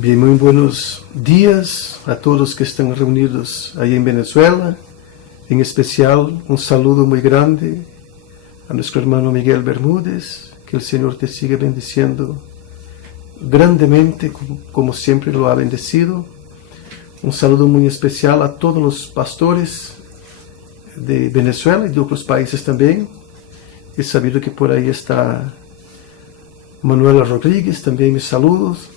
Bien, muy buenos días a todos que están reunidos ahí en Venezuela. En especial, un saludo muy grande a nuestro hermano Miguel Bermúdez. Que el Señor te siga bendiciendo grandemente, como siempre lo ha bendecido. Un saludo muy especial a todos los pastores de Venezuela y de otros países también. He sabido que por ahí está Manuela Rodríguez, también mis saludos.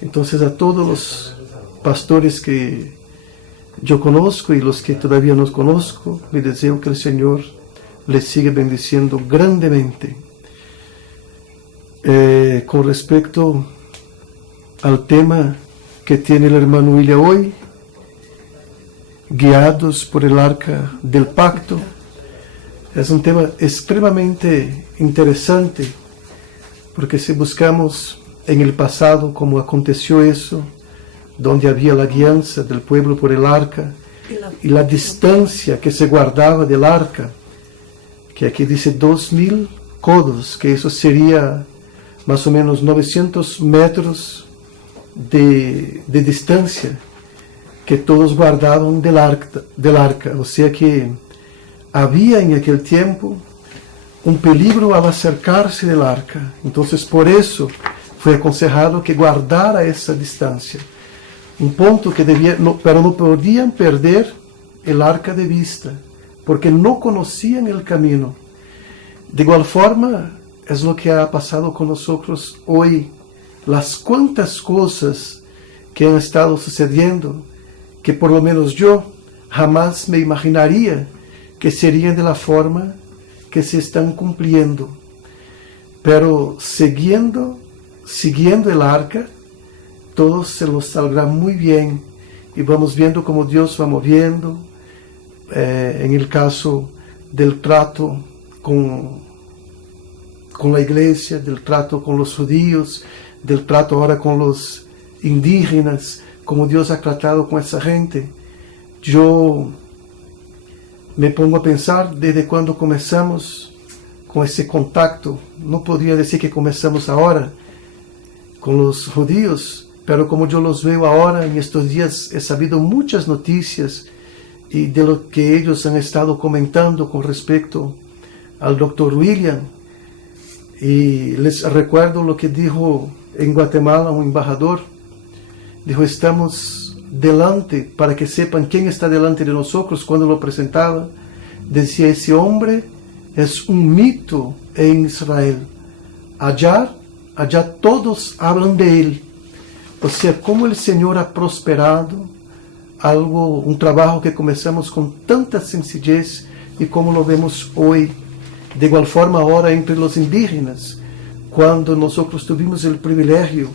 Entonces a todos los pastores que yo conozco y los que todavía no conozco, les deseo que el Señor les siga bendiciendo grandemente. Con respecto al tema que tiene el hermano William hoy, guiados por el arca del pacto, es un tema extremadamente interesante, porque si buscamos en el pasado cómo aconteció eso, donde había la guianza del pueblo por el arca y la distancia que se guardaba del arca, que aquí dice 2000 codos, que eso sería más o menos 900 metros de distancia que todos guardaban del arca. O sea que había en aquel tiempo un peligro al acercarse del arca. Entonces por eso fue aconsejado que guardara esa distancia. Un punto que pero no podían perder el arca de vista, porque no conocían el camino. De igual forma, es lo que ha pasado con nosotros hoy. Las cuantas cosas que han estado sucediendo, que por lo menos yo jamás me imaginaría que serían de la forma que se están cumpliendo. Pero siguiendo el arca, todo se nos saldrá muy bien y vamos viendo cómo Dios va moviendo, en el caso del trato con la iglesia, del trato con los judíos, del trato ahora con los indígenas, como Dios ha tratado con esa gente. Yo me pongo a pensar desde cuando comenzamos con ese contacto. No podría decir que comenzamos ahora con los judíos, pero como yo los veo ahora, en estos días he sabido muchas noticias y de lo que ellos han estado comentando con respecto al Dr. William. Y les recuerdo lo que dijo en Guatemala un embajador. Dijo, estamos delante, para que sepan quién está delante de nosotros. Cuando lo presentaba, decía, ese hombre es un mito en Israel. Allá todos hablan de él. O sea, cómo el Señor ha prosperado un trabajo que comenzamos con tanta sencillez y cómo lo vemos hoy. De igual forma ahora entre los indígenas, cuando nosotros tuvimos el privilegio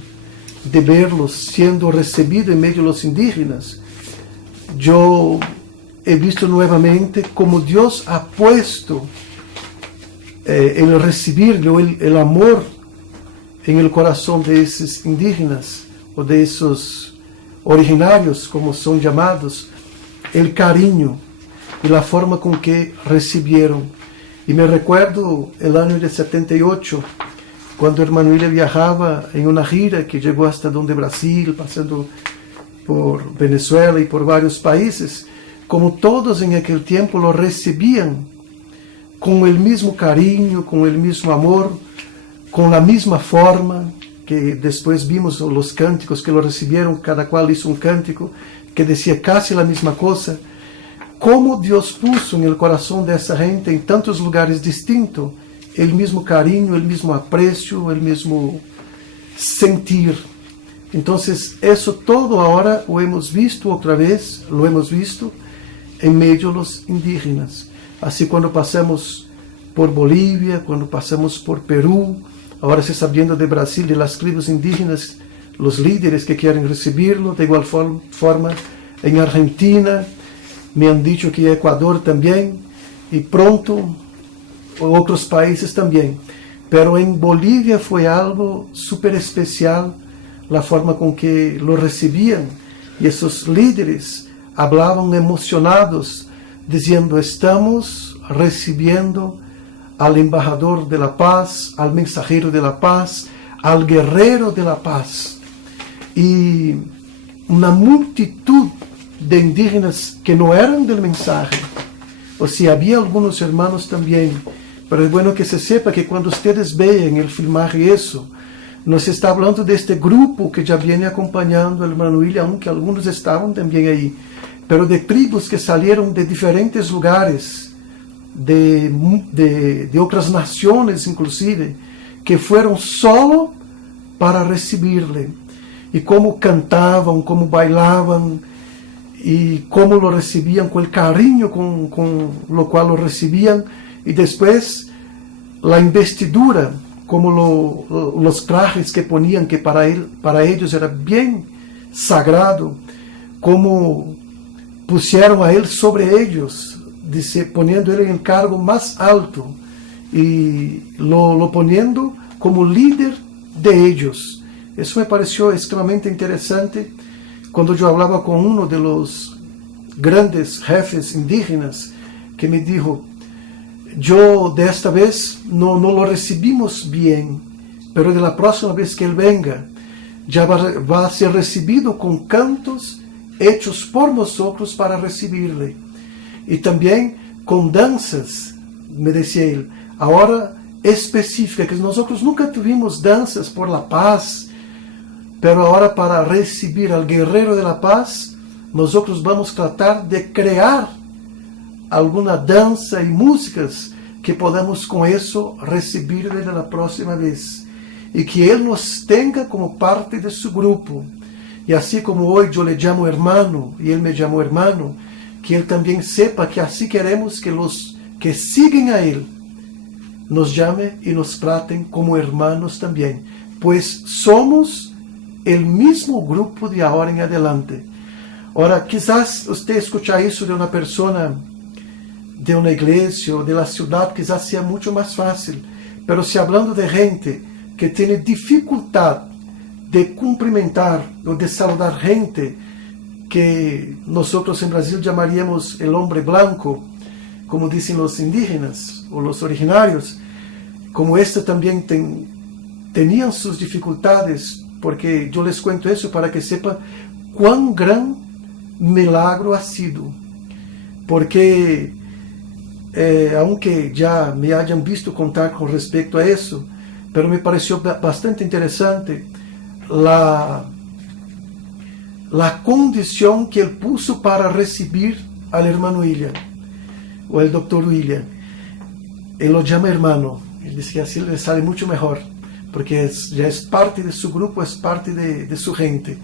de verlos siendo recibidos en medio de los indígenas, yo he visto nuevamente cómo Dios ha puesto el recibirlo, el amor en el corazón de esos indígenas, o de esos originarios, como son llamados, el cariño y la forma con que recibieron. Y me recuerdo el año de 78, cuando hermano William viajaba en una gira que llegó hasta donde Brasil, pasando por Venezuela y por varios países, como todos en aquel tiempo lo recibían con el mismo cariño, con el mismo amor, con la misma forma, que después vimos los cánticos que lo recibieron, cada cual hizo un cántico que decía casi la misma cosa. Cómo Dios puso en el corazón de esa gente en tantos lugares distintos el mismo cariño, el mismo aprecio, el mismo sentir. Entonces eso todo ahora lo hemos visto otra vez, lo hemos visto en medio de los indígenas. Así cuando pasamos por Bolivia, cuando pasamos por Perú, ahora se está viendo de Brasil, de las tribus indígenas, los líderes que quieren recibirlo. De igual forma en Argentina, me han dicho que Ecuador también, y pronto otros países también. Pero en Bolivia fue algo súper especial la forma con que lo recibían. Y esos líderes hablaban emocionados, diciendo, estamos recibiendo al embajador de la paz, al mensajero de la paz, al guerrero de la paz. y una multitud de indígenas que no eran del mensaje. O sea, había algunos hermanos también, pero es bueno que se sepa que cuando ustedes vean el filmaje eso, no se está hablando de este grupo que ya viene acompañando al hermano William, aunque algunos estaban también ahí, pero de tribus que salieron de diferentes lugares, de otras naciones inclusive, que fueron solo para recibirle. Y cómo cantaban, cómo bailaban, y cómo lo recibían, con el cariño con lo cual lo recibían, y después la investidura, como los trajes que ponían, que para ellos era bien sagrado, como pusieron a él sobre ellos, dice, poniendo él en el cargo más alto, y lo poniendo como líder de ellos. Eso me pareció extremadamente interesante cuando yo hablaba con uno de los grandes jefes indígenas, que me dijo, yo de esta vez no lo recibimos bien, pero de la próxima vez que él venga, ya va a ser recibido con cantos hechos por nosotros para recibirle. Y también con danzas, me decía él, ahora específicas, que nosotros nunca tuvimos danzas por la paz, pero ahora para recibir al guerrero de la paz, nosotros vamos a tratar de crear alguna danza y músicas que podamos con eso recibirle de la próxima vez. Y que Él nos tenga como parte de su grupo. Y así como hoy yo le llamo hermano y Él me llamó hermano, que Él también sepa que así queremos que los que siguen a Él nos llamen y nos traten como hermanos también. Pues somos el mismo grupo de ahora en adelante. Ahora, quizás usted escuchar eso de una persona de una iglesia o de la ciudad, quizás sea mucho más fácil. Pero si hablando de gente que tiene dificultad de cumprimentar o de saludar gente que nosotros en Brasil llamaríamos el hombre blanco, como dicen los indígenas o los originarios, como este también tenían sus dificultades, porque yo les cuento eso para que sepan cuán gran milagro ha sido. Porque aunque ya me hayan visto contar con respecto a eso, pero me pareció bastante interesante la condición que él puso para recibir al hermano William, o el doctor William. Él lo llama hermano, él dice que así le sale mucho mejor, porque ya es parte de su grupo, es parte de su gente.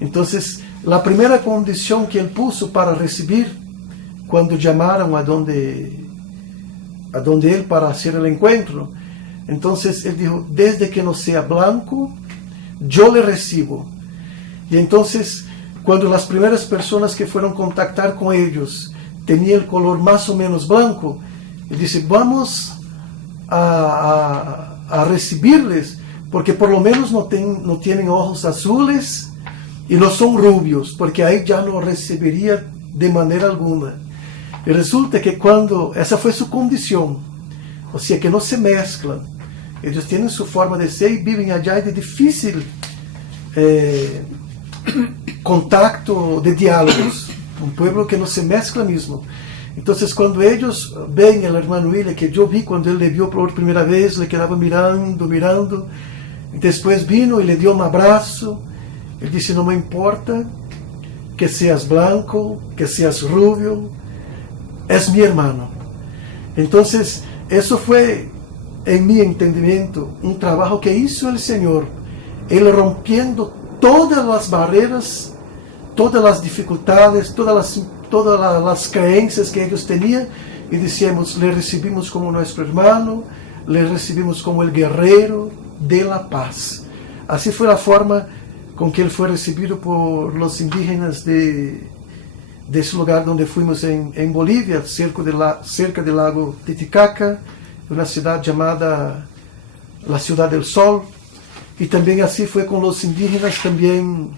Entonces, la primera condición que él puso para recibir, cuando llamaron a donde él para hacer el encuentro, entonces él dijo, desde que no sea blanco, yo le recibo. Y entonces, cuando las primeras personas que fueron a contactar con ellos tenían el color más o menos blanco, él dice, vamos a recibirles, porque por lo menos no tienen ojos azules y no son rubios, porque ahí ya no recibiría de manera alguna. Y resulta que esa fue su condición, o sea que no se mezclan, ellos tienen su forma de ser y viven allá de difícil contacto de diálogos, un pueblo que no se mezcla mismo. Entonces cuando ellos ven al hermano William, que yo vi cuando él le vio por primera vez, le quedaba mirando, después vino y le dio un abrazo, él dice, no me importa que seas blanco, que seas rubio, es mi hermano. Entonces eso fue, en mi entendimiento, un trabajo que hizo el Señor, Él rompiendo todas las barreras, todas las dificultades, todas las creencias que ellos tenían, y decíamos, le recibimos como nuestro hermano, le recibimos como el guerrero de la paz. Así fue la forma con que él fue recibido por los indígenas de ese lugar donde fuimos en Bolivia, cerca del lago Titicaca, una ciudad llamada la Ciudad del Sol. Y también así fue con los indígenas, también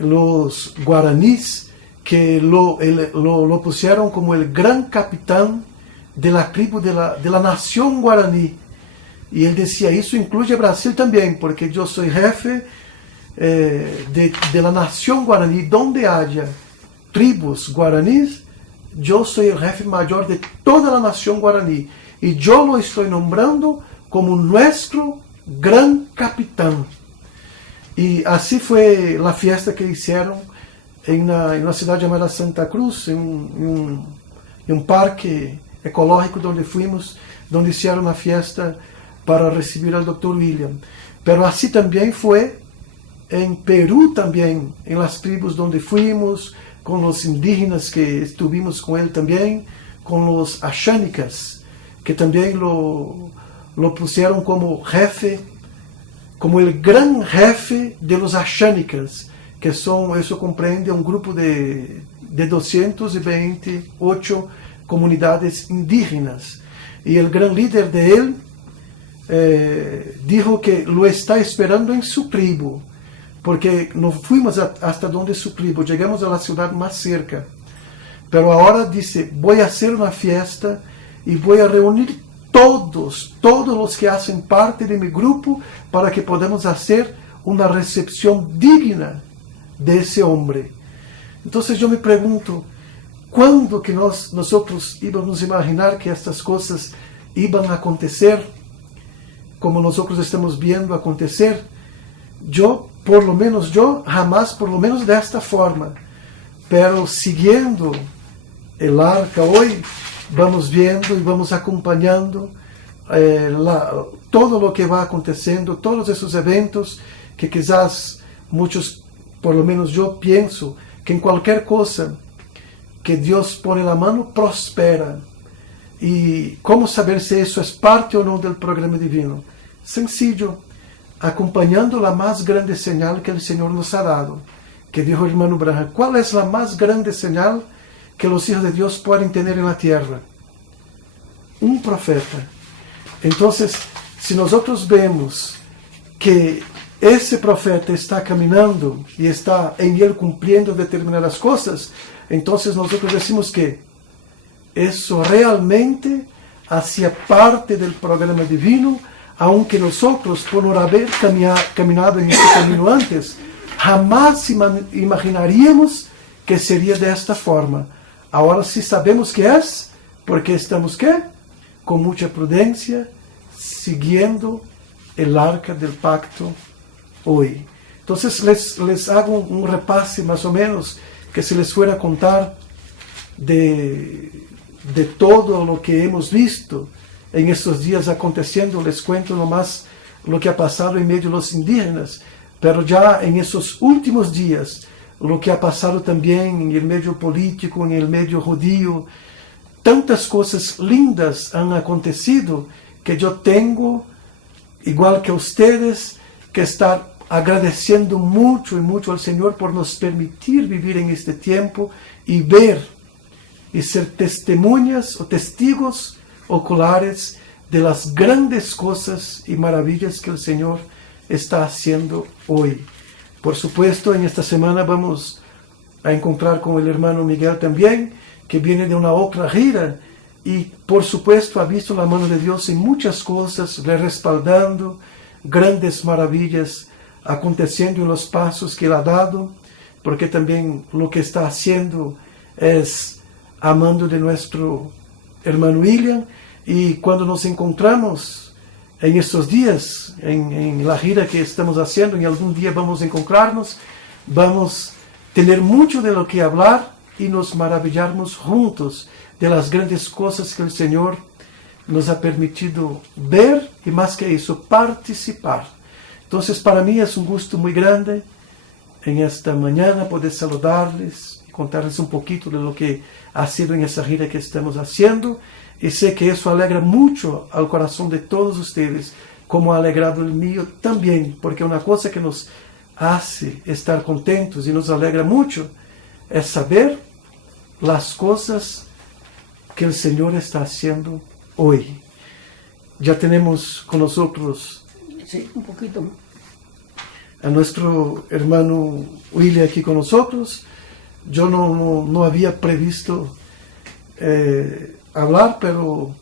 los guaraníes, que lo pusieron como el gran capitán de la tribu de la nación guaraní. Y él decía, eso incluye Brasil también, porque yo soy jefe de la nación guaraní, donde haya tribus guaraníes, yo soy el jefe mayor de toda la nación guaraní y yo lo estoy nombrando como nuestro gran capitán. Y así fue la fiesta que hicieron en una ciudad llamada Santa Cruz, en un parque ecológico donde fuimos, donde hicieron una fiesta para recibir al Dr. William. Pero así también fue en Perú también, en las tribus donde fuimos, con los indígenas que estuvimos con él también, con los ashánicas, que también lo pusieron como jefe, como el gran jefe de los ashánicas, que son, eso comprende un grupo de 228 comunidades indígenas. Y el gran líder de él dijo que lo está esperando en su tribu, porque no fuimos hasta donde su tribu, llegamos a la ciudad más cerca. Pero ahora dice, voy a hacer una fiesta y voy a reunir todos los que hacen parte de mi grupo para que podamos hacer una recepción digna de ese hombre. Entonces yo me pregunto, ¿cuándo que nosotros íbamos a imaginar que estas cosas iban a acontecer como nosotros estamos viendo acontecer? Por lo menos yo, jamás, por lo menos de esta forma. Pero siguiendo el arca hoy, vamos viendo y vamos acompañando todo lo que va aconteciendo, todos esos eventos que quizás muchos, por lo menos yo pienso, que en cualquier cosa que Dios pone la mano, prospera. ¿Y cómo saber si eso es parte o no del programa divino? Sencillo, acompañando la más grande señal que el Señor nos ha dado, que dijo el hermano Branham. ¿Cuál es la más grande señal que los hijos de Dios pueden tener en la tierra? Un profeta. Entonces, si nosotros vemos que ese profeta está caminando y está en él cumpliendo determinadas cosas, entonces nosotros decimos que eso realmente hacía parte del programa divino, aunque nosotros, por no haber caminado en este camino antes, jamás imaginaríamos que sería de esta forma. Ahora sí sabemos que es, porque estamos ¿qué? Con mucha prudencia, siguiendo el arca del pacto hoy. Entonces les hago un repase más o menos, que se les fuera a contar de todo lo que hemos visto en estos días aconteciendo. Les cuento nomás lo que ha pasado en medio de los indígenas, pero ya en esos últimos días, lo que ha pasado también en el medio político, en el medio judío, tantas cosas lindas han acontecido que yo tengo, igual que ustedes, que estar agradeciendo mucho y mucho al Señor por nos permitir vivir en este tiempo y ver y ser testemunhas o testigos oculares de las grandes cosas y maravillas que el Señor está haciendo hoy. Por supuesto, en esta semana vamos a encontrar con el hermano Miguel también, que viene de una otra gira y por supuesto ha visto la mano de Dios en muchas cosas, le respaldando, grandes maravillas aconteciendo en los pasos que él ha dado, porque también lo que está haciendo es amando de nuestro hermano William. Y cuando nos encontramos en estos días, en la gira que estamos haciendo, y algún día vamos a encontrarnos, vamos a tener mucho de lo que hablar y nos maravillarnos juntos de las grandes cosas que el Señor nos ha permitido ver y más que eso, participar. Entonces para mí es un gusto muy grande en esta mañana poder saludarles y contarles un poquito de lo que ha sido en esa gira que estamos haciendo. Y sé que eso alegra mucho al corazón de todos ustedes, como ha alegrado el mío también, porque una cosa que nos hace estar contentos y nos alegra mucho es saber las cosas que el Señor está haciendo hoy. Ya tenemos con nosotros sí, un poquito a nuestro hermano William aquí con nosotros. Yo no había previsto hablar, pero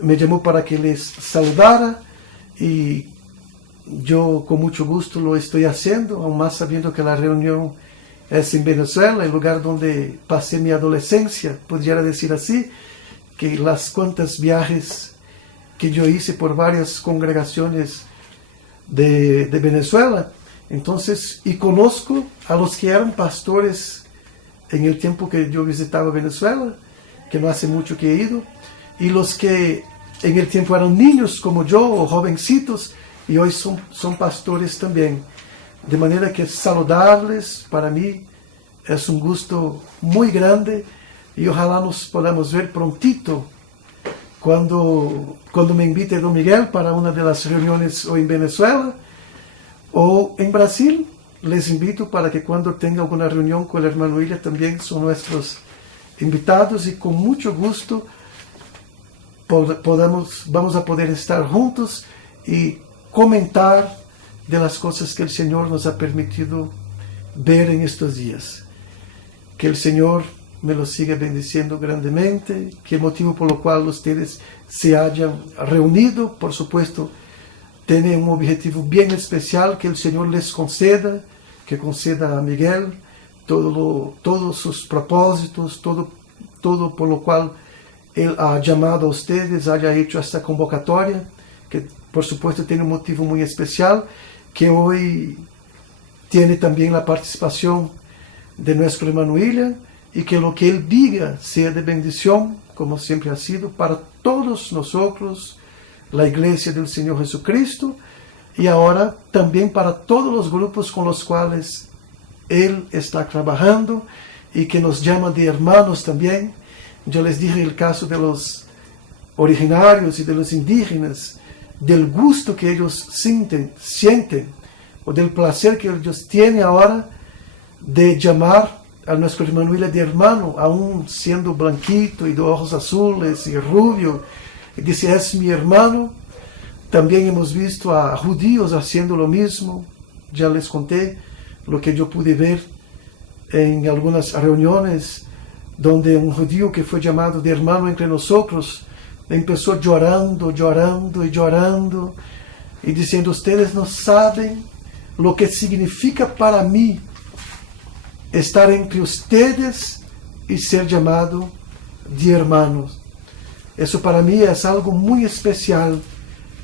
me llamó para que les saludara y yo con mucho gusto lo estoy haciendo, aún más sabiendo que la reunión es en Venezuela, el lugar donde pasé mi adolescencia, podría decir así, que las cuantas viajes que yo hice por varias congregaciones de Venezuela. Entonces, y conozco a los que eran pastores en el tiempo que yo visitaba Venezuela, que no hace mucho que he ido, y los que en el tiempo eran niños como yo, o jovencitos, y hoy son pastores también. De manera que saludarles para mí es un gusto muy grande, y ojalá nos podamos ver prontito cuando me invite Don Miguel para una de las reuniones o en Venezuela o en Brasil. Les invito para que cuando tenga alguna reunión con el hermano William también son nuestros invitados, y con mucho gusto vamos a poder estar juntos y comentar de las cosas que el Señor nos ha permitido ver en estos días. Que el Señor me los siga bendiciendo grandemente, que el motivo por lo cual ustedes se hayan reunido, por supuesto, tiene un objetivo bien especial, que el Señor les conceda, que conceda a Miguel todos sus propósitos, todo por lo cual Él ha llamado a ustedes, haya hecho esta convocatoria, que por supuesto tiene un motivo muy especial, que hoy tiene también la participación de nuestro hermano William, y que lo que Él diga sea de bendición, como siempre ha sido, para todos nosotros, la Iglesia del Señor Jesucristo, y ahora también para todos los grupos con los cuales Él está trabajando, y que nos llama de hermanos también. Yo les dije el caso de los originarios y de los indígenas, del gusto que ellos sienten, o del placer que ellos tienen ahora de llamar a nuestro hermano William de hermano, aún siendo blanquito y de ojos azules y rubio, y dice, es mi hermano. También hemos visto a judíos haciendo lo mismo. Ya les conté lo que yo pude ver en algunas reuniones, donde un judío que fue llamado de hermano entre nosotros empezó llorando y diciendo, ustedes no saben lo que significa para mí estar entre ustedes y ser llamado de hermanos. Eso para mí es algo muy especial,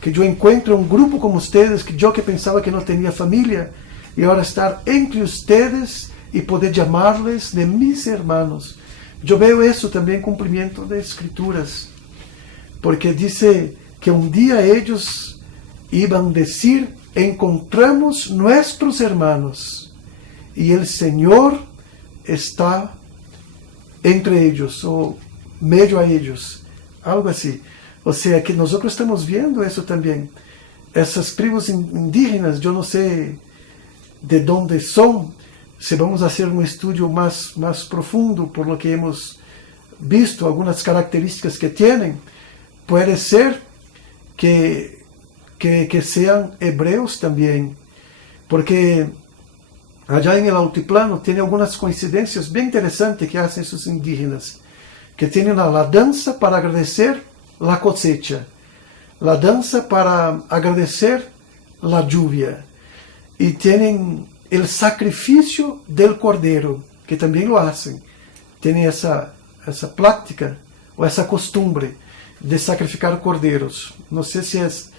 que yo encuentro un grupo como ustedes, que yo que pensaba que no tenía familia, y ahora estar entre ustedes y poder llamarles de mis hermanos. Yo veo eso también cumplimiento de Escrituras, porque dice que un día ellos iban a decir, encontramos nuestros hermanos, y el Señor está entre ellos, o medio a ellos, algo así. O sea que nosotros estamos viendo eso también. Esas tribus indígenas, yo no sé de dónde son, si vamos a hacer un estudio más profundo por lo que hemos visto, algunas características que tienen, puede ser que sean hebreos también, porque allá en el altiplano tiene algunas coincidencias bien interesantes que hacen esos indígenas, que tienen la danza para agradecer la cosecha, la danza para agradecer la lluvia, y tienen el sacrificio del cordero, que también lo hacen. Tienen esa práctica o esa costumbre de sacrificar corderos. No sé si es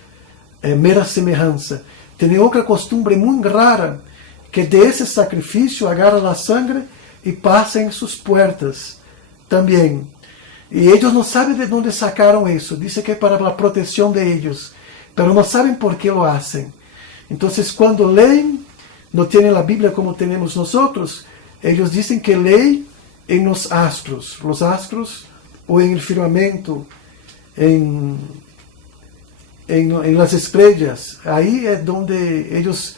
mera semejanza. Tienen otra costumbre muy rara, que de ese sacrificio agarra la sangre y pasa en sus puertas también. Y ellos no saben de dónde sacaron eso. Dice que es para la protección de ellos, pero no saben por qué lo hacen. Entonces, cuando leen, no tienen la Biblia como tenemos nosotros, ellos dicen que leen en los astros o en el firmamento, en las estrellas. Ahí es donde ellos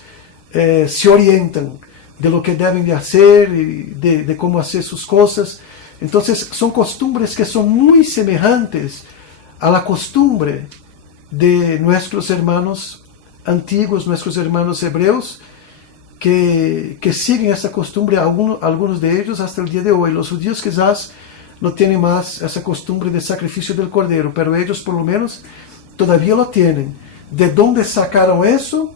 se orientan de lo que deben de hacer y de cómo hacer sus cosas. Entonces son costumbres que son muy semejantes a la costumbre de nuestros hermanos antiguos, nuestros hermanos hebreos, que siguen esa costumbre, algunos de ellos hasta el día de hoy. Los judíos quizás no tienen más esa costumbre de sacrificio del cordero, pero ellos por lo menos todavía lo tienen. ¿De dónde sacaron eso?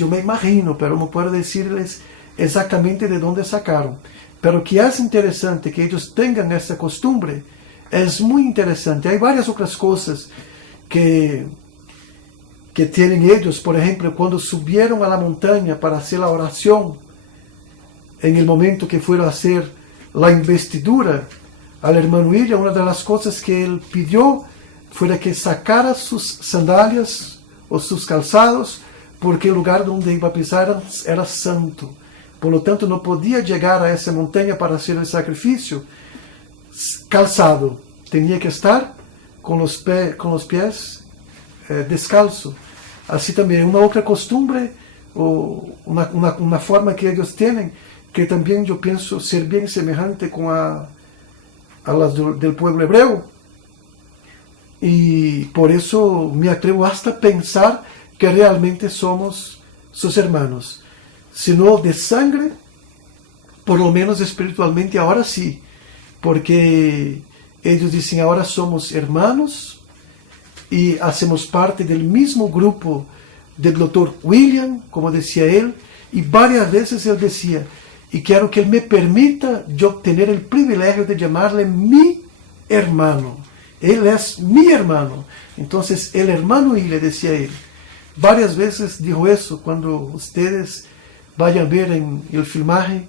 yo me imagino, pero no puedo decirles exactamente de dónde sacaron. Pero que es interesante que ellos tengan esa costumbre, es muy interesante. Hay varias otras cosas que tienen ellos. Por ejemplo, cuando subieron a la montaña para hacer la oración, en el momento que fueron a hacer la investidura al hermano William, una de las cosas que él pidió fue que sacara sus sandalias o sus calzados, porque el lugar donde iba a pisar era santo. Por lo tanto, no podía llegar a esa montaña para hacer el sacrificio calzado. Tenía que estar con los pies descalzo. Así también, una otra costumbre o una forma que ellos tienen, que también yo pienso ser bien semejante con a las del pueblo hebreo. Y por eso me atrevo hasta a pensar que realmente somos sus hermanos. Si no de sangre, por lo menos espiritualmente ahora sí. Porque ellos dicen ahora somos hermanos y hacemos parte del mismo grupo del doctor William, como decía él. Y varias veces él decía, y quiero que él me permita yo tener el privilegio de llamarle mi hermano. Él es mi hermano. Entonces, el hermano, y le decía él, varias veces dijo eso. Cuando ustedes vayan a ver en el filmaje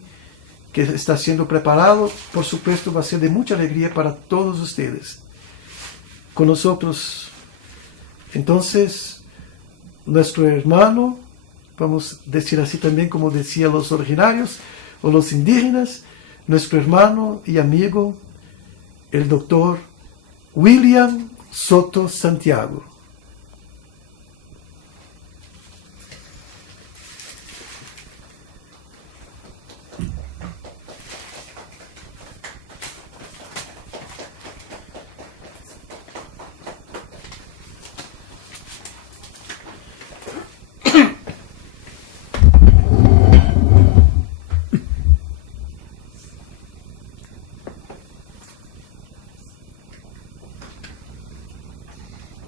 que está siendo preparado, por supuesto va a ser de mucha alegría para todos ustedes, con nosotros. Entonces, nuestro hermano, vamos a decir así también como decían los originarios o los indígenas, nuestro hermano y amigo, el doctor William Soto Santiago.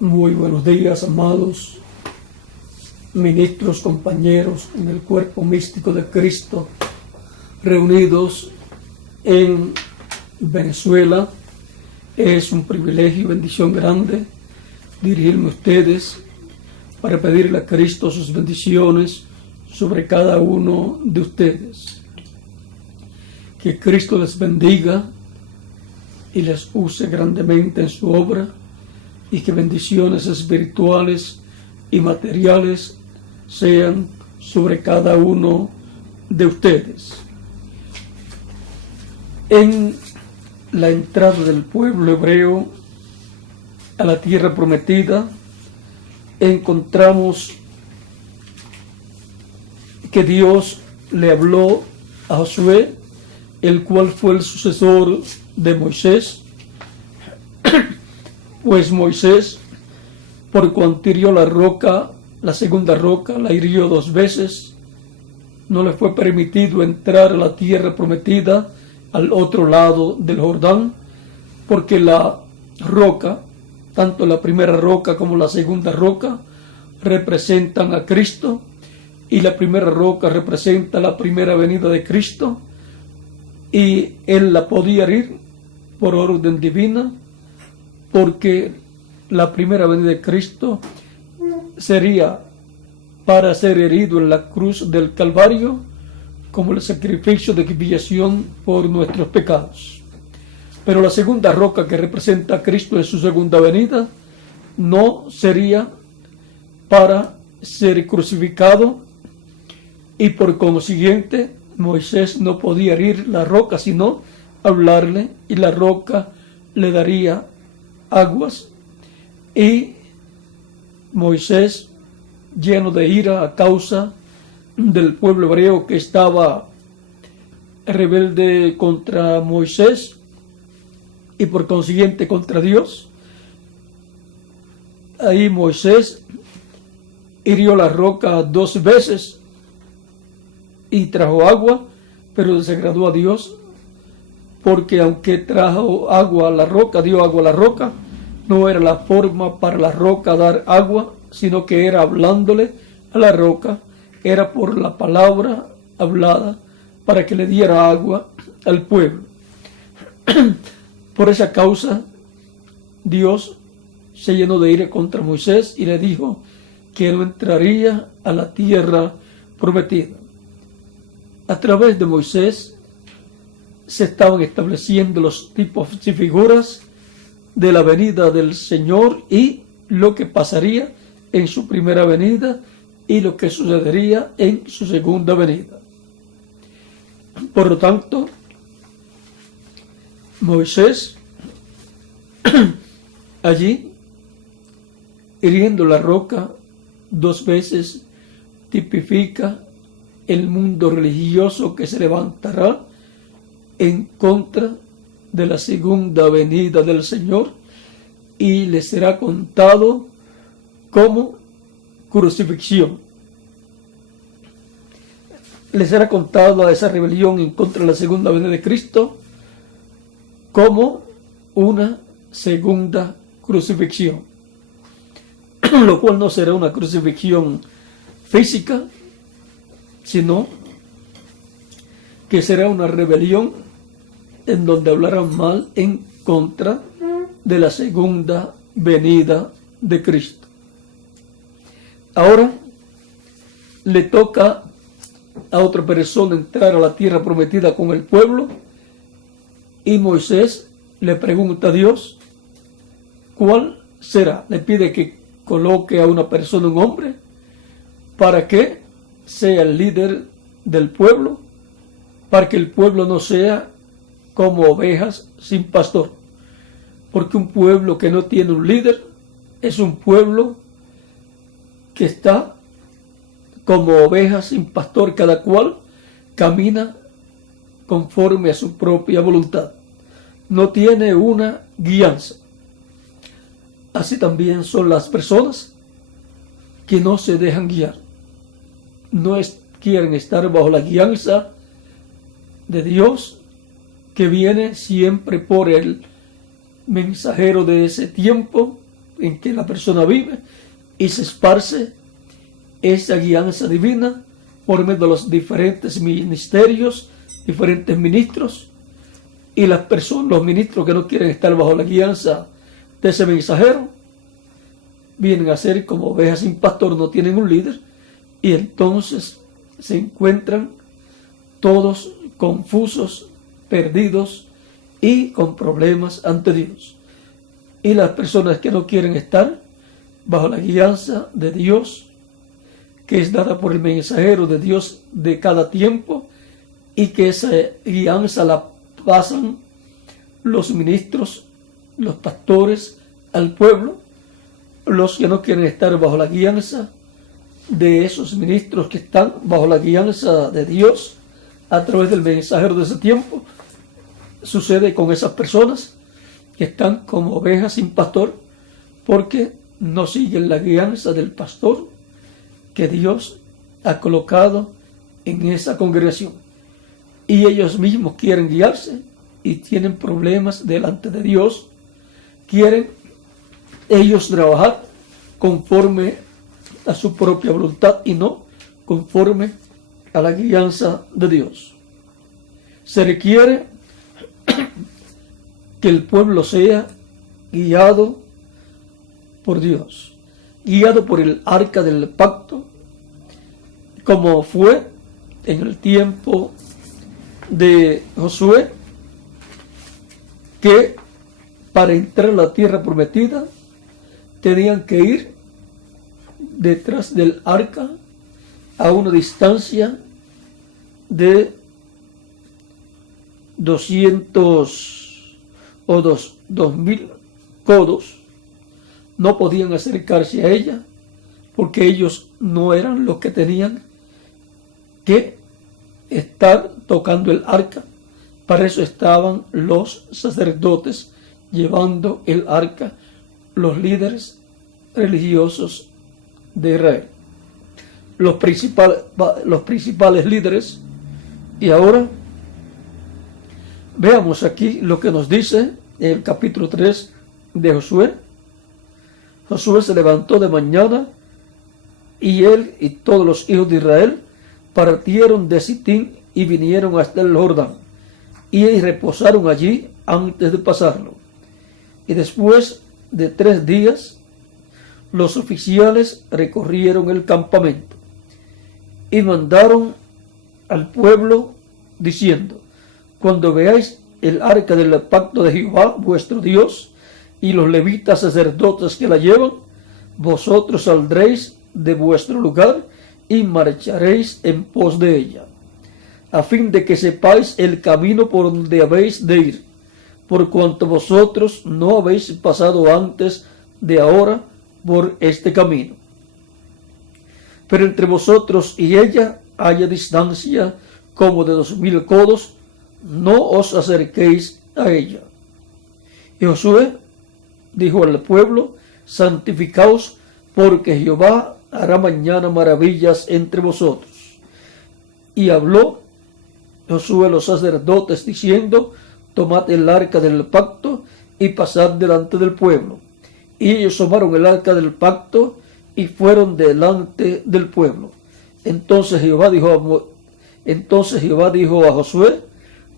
Muy buenos días, amados ministros, compañeros en el cuerpo místico de Cristo, reunidos en Venezuela. Es un privilegio y bendición grande dirigirme a ustedes para pedirle a Cristo sus bendiciones sobre cada uno de ustedes. Que Cristo les bendiga y les use grandemente en su obra, y que bendiciones espirituales y materiales sean sobre cada uno de ustedes. En la entrada del pueblo hebreo a la tierra prometida, encontramos que Dios le habló a Josué, el cual fue el sucesor de Moisés. Pues Moisés, por cuanto hirió la roca, la segunda roca, la hirió 2 veces, no le fue permitido entrar a la tierra prometida al otro lado del Jordán, porque la roca, tanto la primera roca como la segunda roca, representan a Cristo, y la primera roca representa la primera venida de Cristo, y él la podía herir por orden divina, porque la primera venida de Cristo sería para ser herido en la cruz del Calvario como el sacrificio de expiación por nuestros pecados. Pero la segunda roca que representa a Cristo en su segunda venida no sería para ser crucificado, y por consiguiente Moisés no podía herir la roca, sino hablarle, y la roca le daría aguas. Y Moisés, lleno de ira a causa del pueblo hebreo que estaba rebelde contra Moisés y por consiguiente contra Dios, ahí Moisés hirió la roca 2 veces y trajo agua, pero desagradó a Dios, porque aunque trajo agua a la roca, dio agua a la roca, no era la forma para la roca dar agua, sino que era hablándole a la roca era por la palabra hablada para que le diera agua al pueblo. Por esa causa, Dios se llenó de ira contra Moisés y le dijo que no entraría a la tierra prometida. A través de Moisés se estaban estableciendo los tipos y figuras de la venida del Señor y lo que pasaría en su primera venida y lo que sucedería en su segunda venida. Por lo tanto, Moisés allí, hiriendo la roca 2 veces, tipifica el mundo religioso que se levantará en contra de la segunda venida del Señor y le será contado como crucifixión. Le será contado a esa rebelión en contra de la segunda venida de Cristo como una segunda crucifixión, lo cual no será una crucifixión física, sino que será una rebelión en donde hablarán mal en contra de la segunda venida de Cristo. Ahora le toca a otra persona entrar a la tierra prometida con el pueblo y Moisés le pregunta a Dios cuál será. Le pide que coloque a una persona, un hombre, para que sea el líder del pueblo, para que el pueblo no sea como ovejas sin pastor, porque un pueblo que no tiene un líder es un pueblo que está como ovejas sin pastor, cada cual camina conforme a su propia voluntad, no tiene una guianza. Así también son las personas que no se dejan guiar, no quieren estar bajo la guianza de Dios, que viene siempre por el mensajero de ese tiempo en que la persona vive, y se esparce esa guianza divina por medio de los diferentes ministerios, diferentes ministros, y las personas, los ministros que no quieren estar bajo la guianza de ese mensajero, vienen a ser como ovejas sin pastor, no tienen un líder, y entonces se encuentran todos confusos, perdidos y con problemas ante Dios. Y las personas que no quieren estar bajo la guianza de Dios, que es dada por el mensajero de Dios de cada tiempo, y que esa guianza la pasan los ministros, los pastores al pueblo. Los que no quieren estar bajo la guianza de esos ministros que están bajo la guianza de Dios a través del mensajero de ese tiempo, sucede con esas personas que están como ovejas sin pastor, porque no siguen la guianza del pastor que Dios ha colocado en esa congregación, y ellos mismos quieren guiarse y tienen problemas delante de Dios. Quieren ellos trabajar conforme a su propia voluntad y no conforme a la guianza de Dios. Se requiere que el pueblo sea guiado por Dios, guiado por el arca del pacto, como fue en el tiempo de Josué, que para entrar a la tierra prometida tenían que ir detrás del arca a una distancia de 200 o 2000 codos. No podían acercarse a ella porque ellos no eran los que tenían que estar tocando el arca. Para eso estaban los sacerdotes llevando el arca, los líderes religiosos de Israel, los principales líderes. Y ahora veamos aquí lo que nos dice el capítulo 3 de Josué. Josué se levantó de mañana y él y todos los hijos de Israel partieron de Sitín y vinieron hasta el Jordán, y reposaron allí antes de pasarlo. Y después de 3 días, los oficiales recorrieron el campamento y mandaron al pueblo diciendo: cuando veáis el arca del pacto de Jehová vuestro Dios y los levitas sacerdotes que la llevan, vosotros saldréis de vuestro lugar y marcharéis en pos de ella, a fin de que sepáis el camino por donde habéis de ir, por cuanto vosotros no habéis pasado antes de ahora por este camino. Pero entre vosotros y ella haya distancia como de 2000 codos, no os acerquéis a ella. Y Josué dijo al pueblo: santificaos, porque Jehová hará mañana maravillas entre vosotros. Y habló Josué a los sacerdotes diciendo: tomad el arca del pacto y pasad delante del pueblo. Y ellos tomaron el arca del pacto y fueron delante del pueblo. Entonces Jehová dijo a Josué: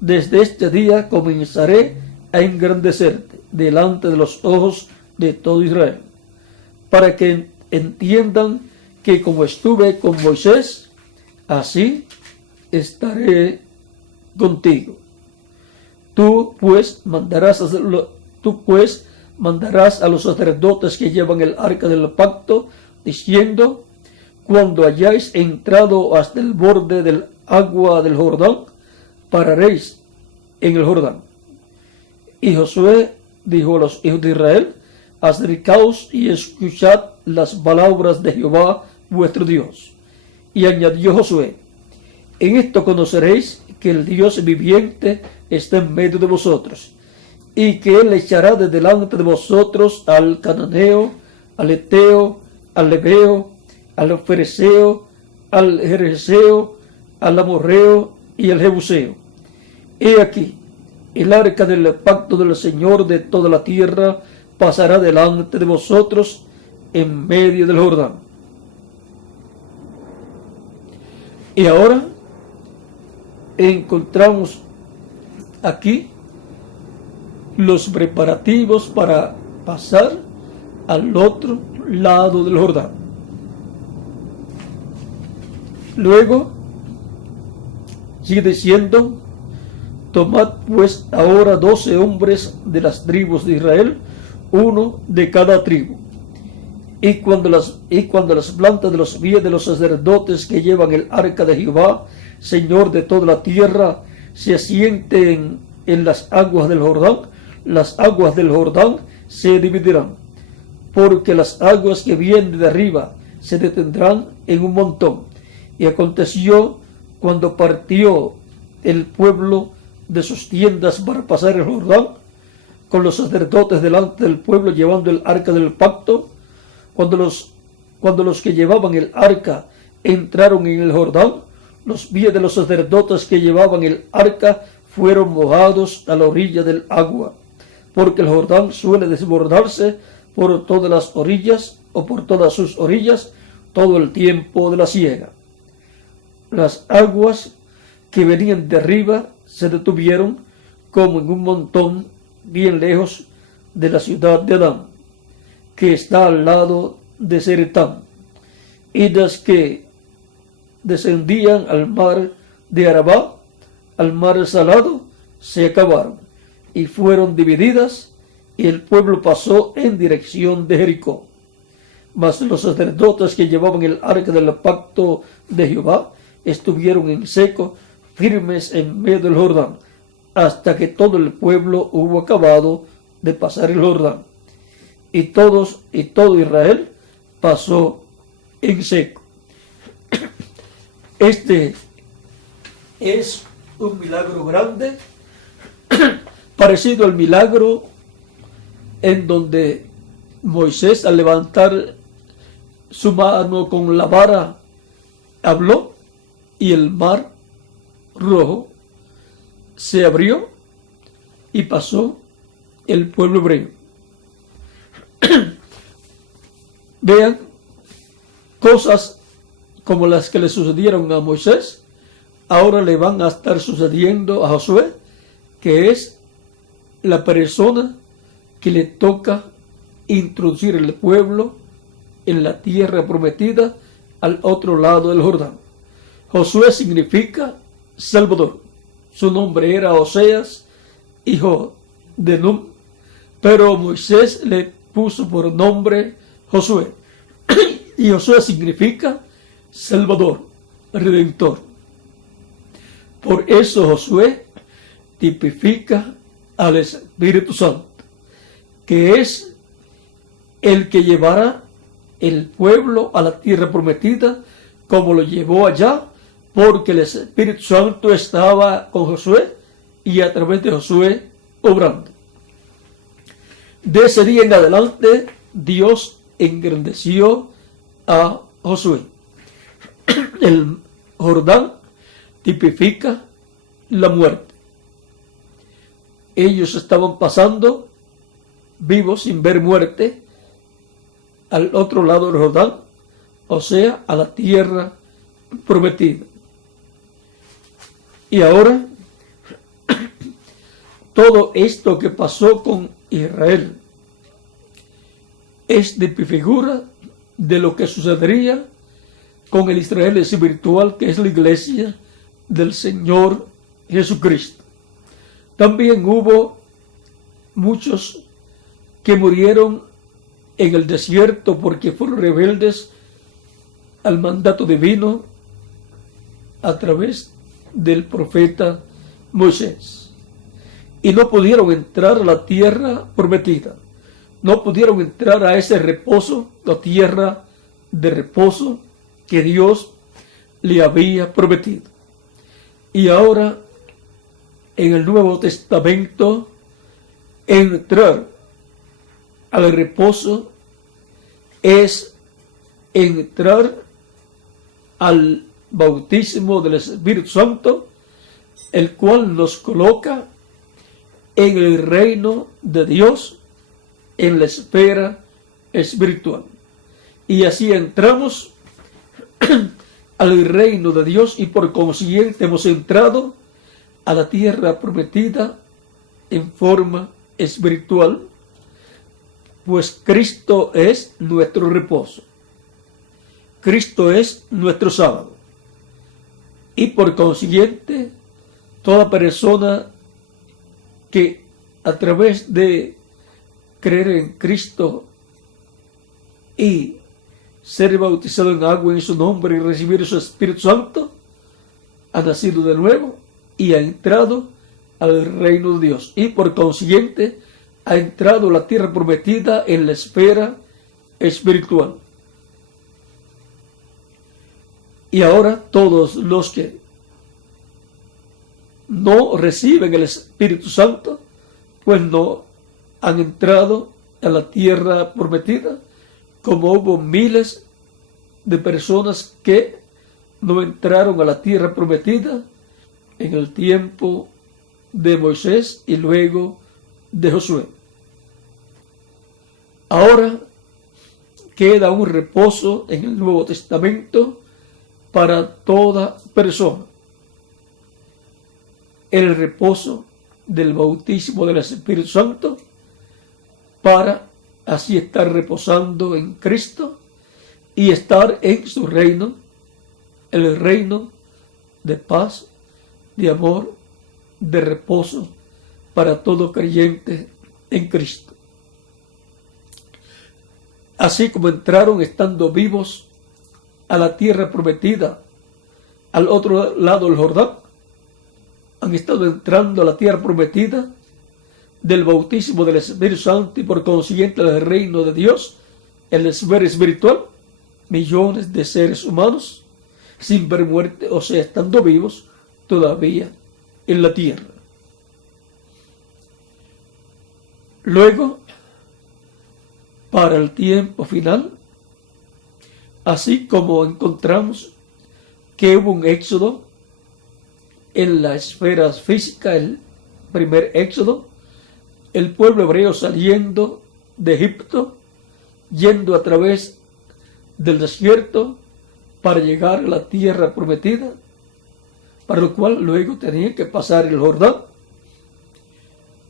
desde este día comenzaré a engrandecerte delante de los ojos de todo Israel, para que entiendan que como estuve con Moisés, así estaré contigo. Tú pues mandarás a los sacerdotes que llevan el arca del pacto, diciendo: cuando hayáis entrado hasta el borde del agua del Jordán, pararéis en el Jordán. Y Josué dijo a los hijos de Israel: acercaos y escuchad las palabras de Jehová vuestro Dios. Y añadió Josué: en esto conoceréis que el Dios viviente está en medio de vosotros, y que él echará de delante de vosotros al cananeo, al eteo, al leveo, al fereceo, al jerjeseo, al amorreo y al jebuseo. He aquí, el arca del pacto del Señor de toda la tierra pasará delante de vosotros en medio del Jordán. Y ahora encontramos aquí los preparativos para pasar al otro lado del Jordán. Luego sigue diciendo: tomad pues ahora 12 hombres de las tribus de Israel, uno de cada tribu. Y cuando las plantas de los pies de los sacerdotes que llevan el arca de Jehová, Señor de toda la tierra, se asienten en las aguas del Jordán, las aguas del Jordán se dividirán, porque las aguas que vienen de arriba se detendrán en un montón. Y aconteció, cuando partió el pueblo de sus tiendas para pasar el Jordán, con los sacerdotes delante del pueblo llevando el arca del pacto, cuando los que llevaban el arca entraron en el Jordán, los pies de los sacerdotes que llevaban el arca fueron mojados a la orilla del agua, porque el Jordán suele desbordarse por todas las orillas o por todas sus orillas todo el tiempo de la siega. Las aguas que venían de arriba se detuvieron como en un montón bien lejos de la ciudad de Adán, que está al lado de Zeretán, y las que descendían al mar de Arabá, al mar salado, se acabaron y fueron divididas, y el pueblo pasó en dirección de Jericó. Mas los sacerdotes que llevaban el arca del pacto de Jehová estuvieron en seco, firmes en medio del Jordán, hasta que todo el pueblo hubo acabado de pasar el Jordán. Y todo Israel pasó en seco. Este es un milagro grande, parecido al milagro en donde Moisés, al levantar su mano con la vara, habló y el mar rojo se abrió y pasó el pueblo hebreo. Vean cosas como las que le sucedieron a Moisés, ahora le van a estar sucediendo a Josué, que es la persona que le toca introducir el pueblo en la tierra prometida al otro lado del Jordán. Josué significa Salvador. Su nombre era Oseas, hijo de Nun, pero Moisés le puso por nombre Josué. Y Josué significa Salvador, Redentor. Por eso Josué tipifica al Espíritu Santo, que es el que llevará el pueblo a la tierra prometida, como lo llevó allá, porque el Espíritu Santo estaba con Josué y a través de Josué obrando. De ese día en adelante, Dios engrandeció a Josué. El Jordán tipifica la muerte. Ellos estaban pasando vivos sin ver muerte al otro lado del Jordán, o sea, a la tierra prometida. Y ahora, todo esto que pasó con Israel es de figura de lo que sucedería con el Israel espiritual, que es la iglesia del Señor Jesucristo. También hubo muchos que murieron en el desierto porque fueron rebeldes al mandato divino a través del profeta Moisés. Y no pudieron entrar a la tierra prometida. No pudieron entrar a ese reposo, la tierra de reposo que Dios le había prometido. Y ahora, en el Nuevo Testamento, entrar al reposo es entrar al bautismo del Espíritu Santo, el cual nos coloca en el reino de Dios, en la esfera espiritual. Y así entramos al reino de Dios y por consiguiente hemos entrado a la tierra prometida en forma espiritual, pues Cristo es nuestro reposo. Cristo es nuestro sábado. Y por consiguiente, toda persona que a través de creer en Cristo y ser bautizado en agua en su nombre y recibir su Espíritu Santo, ha nacido de nuevo y ha entrado al reino de Dios. Y por consiguiente, ha entrado a la tierra prometida en la esfera espiritual. Y ahora todos los que no reciben el Espíritu Santo, pues no han entrado a la tierra prometida, como hubo miles de personas que no entraron a la tierra prometida en el tiempo de Moisés y luego de Josué. Ahora queda un reposo en el Nuevo Testamento para toda persona. El reposo del bautismo del Espíritu Santo, para así estar reposando en Cristo y estar en su reino, el reino de paz, de amor, de reposo para todo creyente en Cristo. Así como entraron estando vivos a la tierra prometida al otro lado del Jordán, han estado entrando a la tierra prometida del bautismo del Espíritu Santo y por consiguiente al reino de Dios, en la esfera espiritual, millones de seres humanos sin ver muerte, o sea, estando vivos todavía en la tierra. Luego, para el tiempo final, así como encontramos que hubo un éxodo en la esfera física, el primer éxodo, el pueblo hebreo saliendo de Egipto, yendo a través del desierto para llegar a la tierra prometida, para lo cual luego tenían que pasar el Jordán.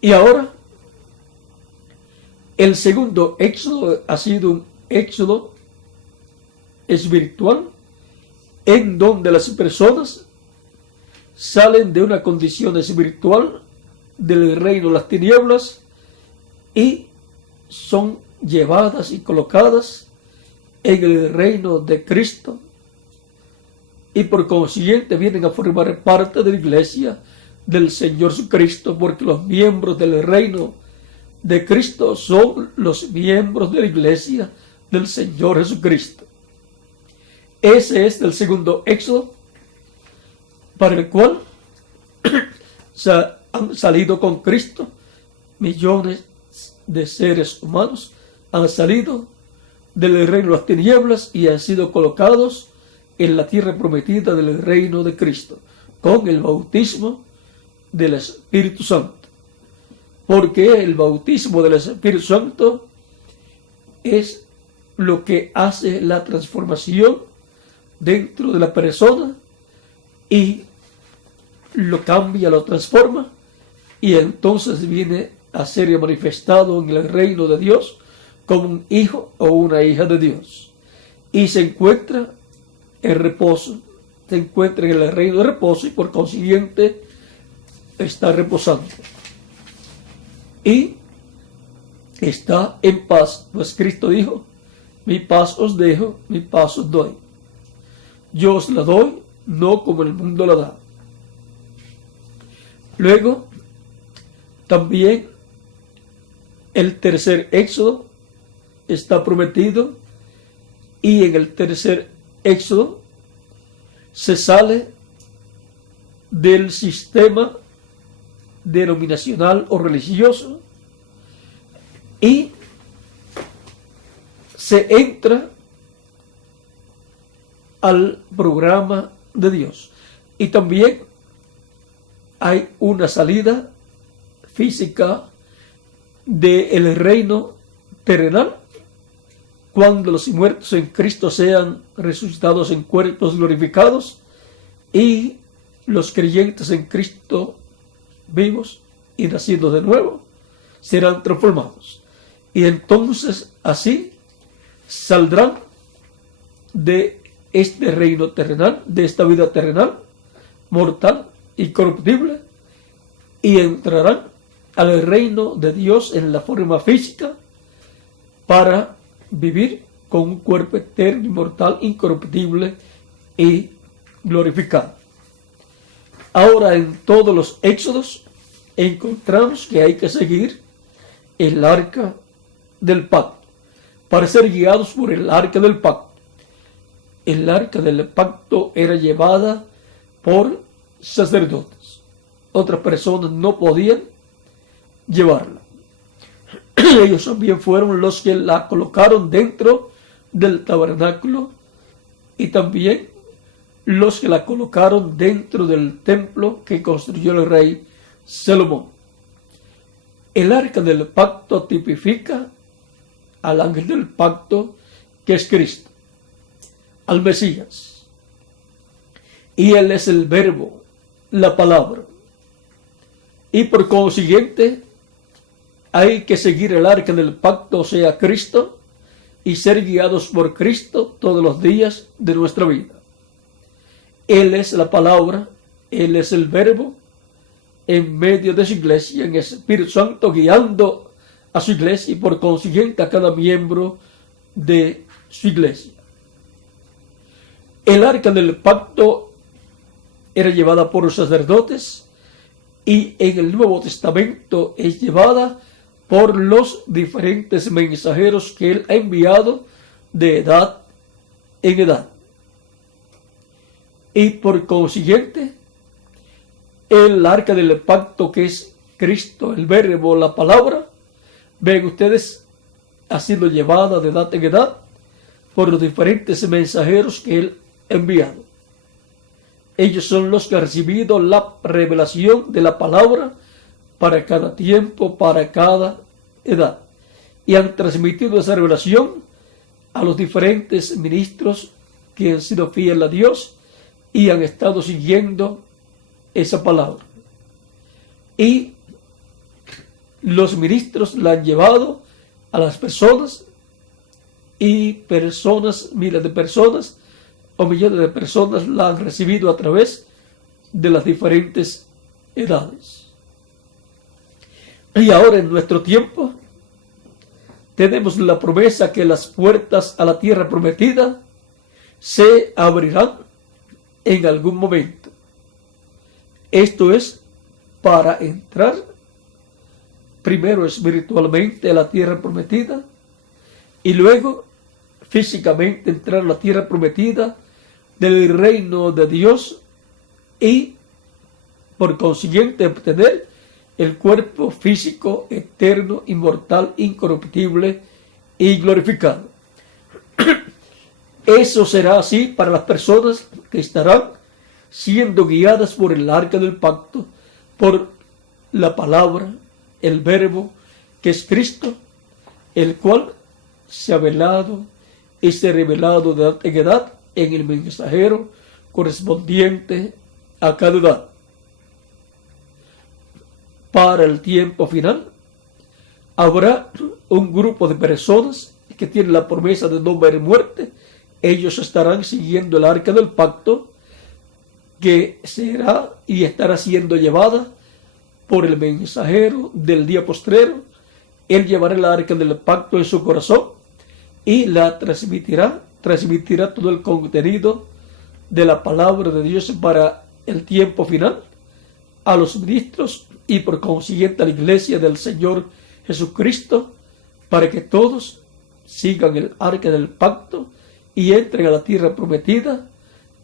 Y ahora, el segundo éxodo ha sido un éxodo espiritual, en donde las personas salen de una condición espiritual del reino de las tinieblas y son llevadas y colocadas en el reino de Cristo, y por consiguiente vienen a formar parte de la iglesia del Señor Jesucristo, porque los miembros del reino de Cristo son los miembros de la iglesia del Señor Jesucristo. Ese es el segundo éxodo, para el cual han salido con Cristo millones de seres humanos, han salido del reino de las tinieblas y han sido colocados en la tierra prometida del reino de Cristo, con el bautismo del Espíritu Santo. Porque el bautismo del Espíritu Santo es lo que hace la transformación dentro de la persona y lo cambia, lo transforma, y entonces viene a ser manifestado en el reino de Dios como un hijo o una hija de Dios, y se encuentra en reposo, se encuentra en el reino de reposo, y por consiguiente está reposando y está en paz, pues Cristo dijo: mi paz os dejo, mi paz os doy. Yo os la doy, no como el mundo la da. Luego, también el tercer éxodo está prometido, y en el tercer éxodo se sale del sistema denominacional o religioso y se entra al programa de Dios. Y también hay una salida física del reino terrenal, cuando los muertos en Cristo sean resucitados en cuerpos glorificados y los creyentes en Cristo vivos y nacidos de nuevo serán transformados. Y entonces así saldrán de este reino terrenal, de esta vida terrenal, mortal y corruptible, y entrarán al reino de Dios en la forma física para vivir con un cuerpo eterno, inmortal, incorruptible y glorificado. Ahora, en todos los éxodos encontramos que hay que seguir el arca del pacto para ser guiados por el arca del pacto. El arca del pacto era llevada por sacerdotes. Otras personas no podían llevarla. Ellos también fueron los que la colocaron dentro del tabernáculo, y también los que la colocaron dentro del templo que construyó el rey Salomón. El arca del pacto tipifica al ángel del pacto, que es Cristo, al Mesías. Y él es el verbo, la palabra. Y por consiguiente, hay que seguir el arca del pacto, o sea, Cristo, y ser guiados por Cristo todos los días de nuestra vida. Él es la palabra, Él es el verbo, en medio de su iglesia, en el Espíritu Santo, guiando a su iglesia y por consiguiente a cada miembro de su iglesia. El arca del pacto era llevada por los sacerdotes, y en el Nuevo Testamento es llevada por los diferentes mensajeros que él ha enviado de edad en edad. Y por consiguiente, el arca del pacto, que es Cristo, el verbo, la palabra, ven ustedes, ha sido llevada de edad en edad por los diferentes mensajeros que él ha enviado. Ellos son los que han recibido la revelación de la palabra para cada tiempo, para cada edad, y han transmitido esa revelación a los diferentes ministros que han sido fieles a Dios y han estado siguiendo esa palabra. Y los ministros la han llevado a las personas, y personas, miles de personas o millones de personas la han recibido a través de las diferentes edades. Y ahora en nuestro tiempo tenemos la promesa que las puertas a la tierra prometida se abrirán en algún momento. Esto es para entrar primero espiritualmente a la tierra prometida y luego físicamente entrar a la tierra prometida del reino de Dios y por consiguiente obtener el cuerpo físico eterno, inmortal, incorruptible y glorificado. Eso será así para las personas que estarán siendo guiadas por el arca del pacto, por la palabra, el verbo, que es Cristo, el cual se ha velado y se ha revelado de edad en edad en el mensajero correspondiente a cada edad. Para el tiempo final habrá un grupo de personas que tienen la promesa de no ver muerte. Ellos estarán siguiendo el arca del pacto, que será y estará siendo llevada por el mensajero del día postrero. Él llevará el arca del pacto en su corazón y la transmitirá todo el contenido de la palabra de Dios para el tiempo final a los ministros y por consiguiente a la iglesia del Señor Jesucristo, para que todos sigan el arca del pacto y entren a la tierra prometida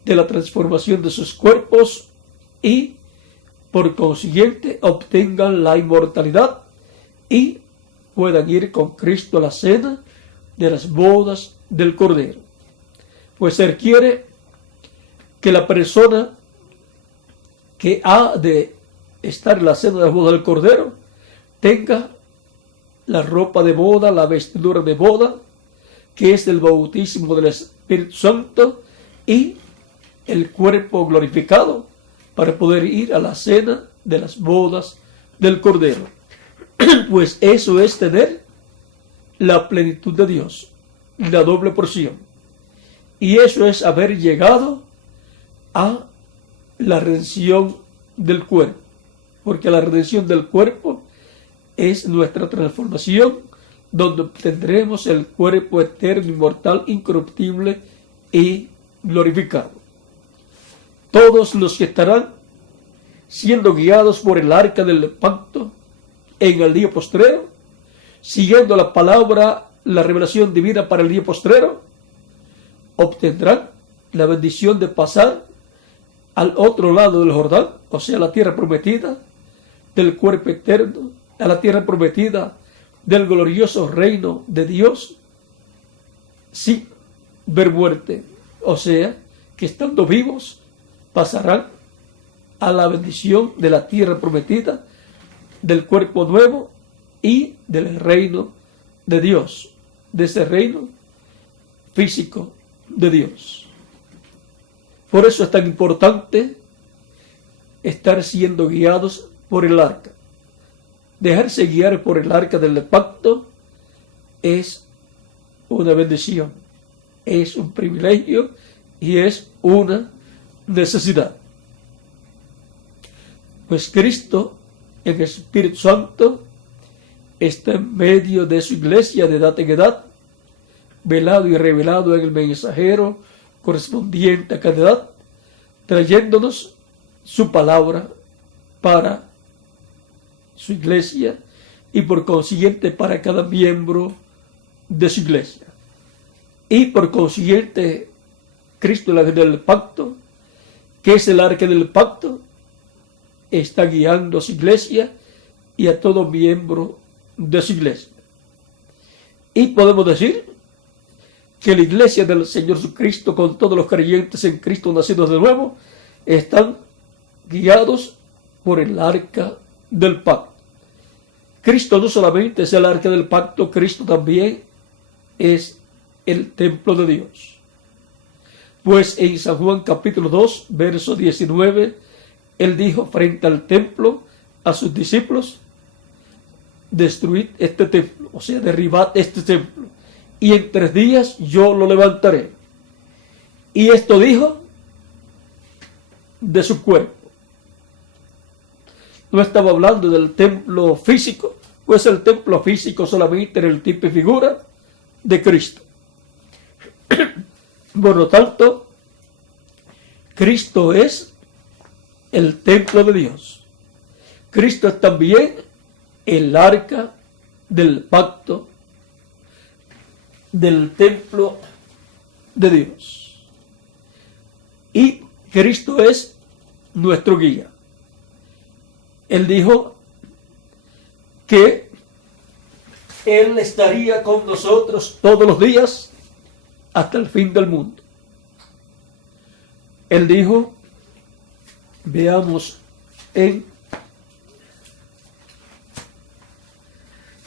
de la transformación de sus cuerpos y por consiguiente obtengan la inmortalidad y puedan ir con Cristo a la cena de las bodas del Cordero. Pues Él quiere que la persona que ha de estar en la cena de las bodas del Cordero tenga la ropa de boda, la vestidura de boda, que es el bautismo del Espíritu Santo, y el cuerpo glorificado para poder ir a la cena de las bodas del Cordero. Pues eso es tener la plenitud de Dios, la doble porción. Y eso es haber llegado a la redención del cuerpo, porque la redención del cuerpo es nuestra transformación, donde obtendremos el cuerpo eterno, inmortal, incorruptible y glorificado. Todos los que estarán siendo guiados por el arca del pacto en el día postrero, siguiendo la palabra, la revelación divina para el día postrero, obtendrán la bendición de pasar al otro lado del Jordán, o sea, la tierra prometida del cuerpo eterno, a la tierra prometida del glorioso reino de Dios, sin ver muerte. O sea, que estando vivos pasarán a la bendición de la tierra prometida, del cuerpo nuevo y del reino de Dios, de ese reino físico de Dios. Por eso es tan importante estar siendo guiados por el arca. Dejarse guiar por el arca del pacto es una bendición, es un privilegio y es una necesidad. Pues Cristo, en el Espíritu Santo, está en medio de su iglesia de edad en edad, velado y revelado en el mensajero correspondiente a cada edad, trayéndonos su palabra para su iglesia y por consiguiente para cada miembro de su iglesia. Y por consiguiente, Cristo, el arca del pacto, que es el arca del pacto, está guiando a su iglesia y a todo miembro de su iglesia. Y podemos decir que la iglesia del Señor Jesucristo, con todos los creyentes en Cristo nacidos de nuevo, están guiados por el arca del pacto. Cristo no solamente es el arca del pacto, Cristo también es el templo de Dios. Pues en San Juan capítulo 2, verso 19, él dijo frente al templo a sus discípulos: destruid este templo, o sea, derribad este templo, y en 3 días yo lo levantaré. Y esto dijo de su cuerpo. No estaba hablando del templo físico, pues el templo físico solamente era el tipo y figura de Cristo. Por lo tanto, Cristo es el templo de Dios. Cristo es también el arca del pacto del templo de Dios. Y Cristo es nuestro guía. Él dijo que Él estaría con nosotros todos los días hasta el fin del mundo. Él dijo, veamos en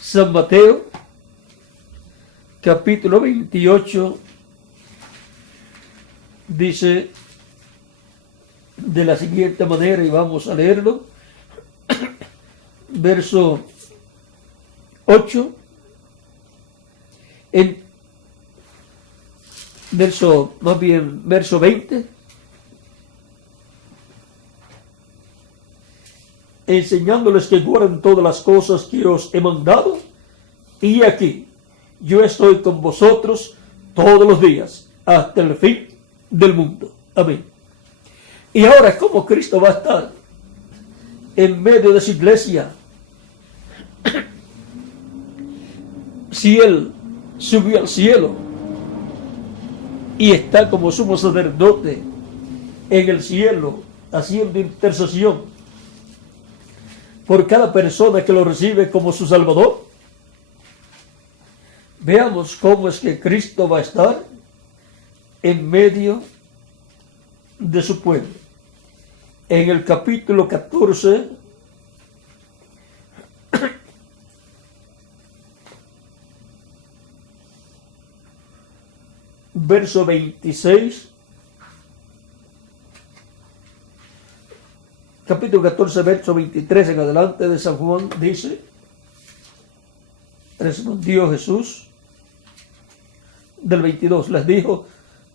San Mateo, capítulo 28, dice de la siguiente manera, y vamos a leerlo, verso 8, verso 20, enseñándoles que guarden todas las cosas que os he mandado, y aquí, yo estoy con vosotros todos los días, hasta el fin del mundo. Amén. Y ahora, ¿cómo Cristo va a estar en medio de su iglesia? Si Él subió al cielo y está como sumo sacerdote en el cielo, haciendo intercesión por cada persona que lo recibe como su Salvador, veamos cómo es que Cristo va a estar en medio de su pueblo. En el capítulo 14, verso 26, capítulo 14, verso 23 en adelante de San Juan, dice: respondió Jesús, del 22, le dijo